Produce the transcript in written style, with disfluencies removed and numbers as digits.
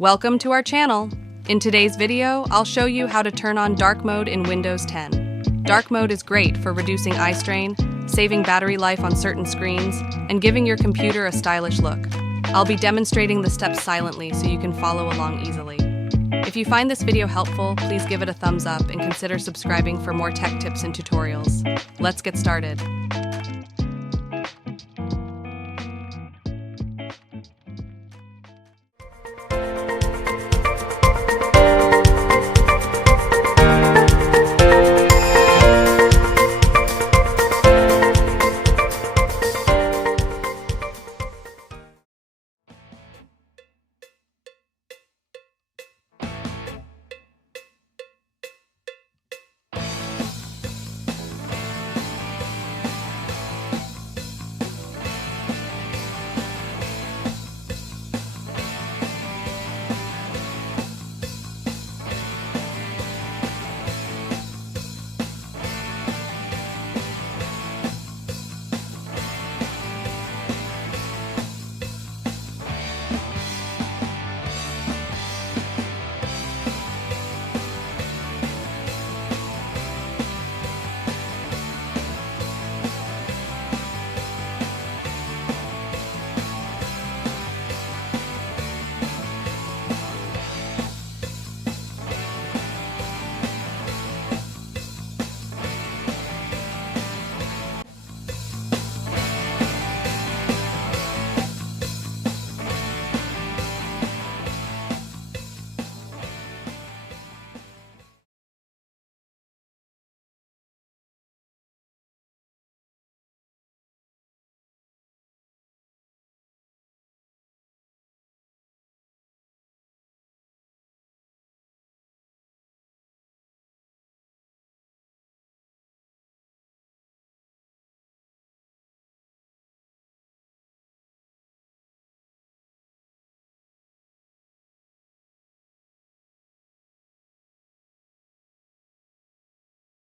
Welcome to our channel. In today's video, I'll show you how to turn on dark mode in Windows 10. Dark mode is great for reducing eye strain, saving battery life on certain screens, and giving your computer a stylish look. I'll be demonstrating the steps silently so you can follow along easily. If you find this video helpful, please give it a thumbs up and consider subscribing for more tech tips and tutorials. Let's get started.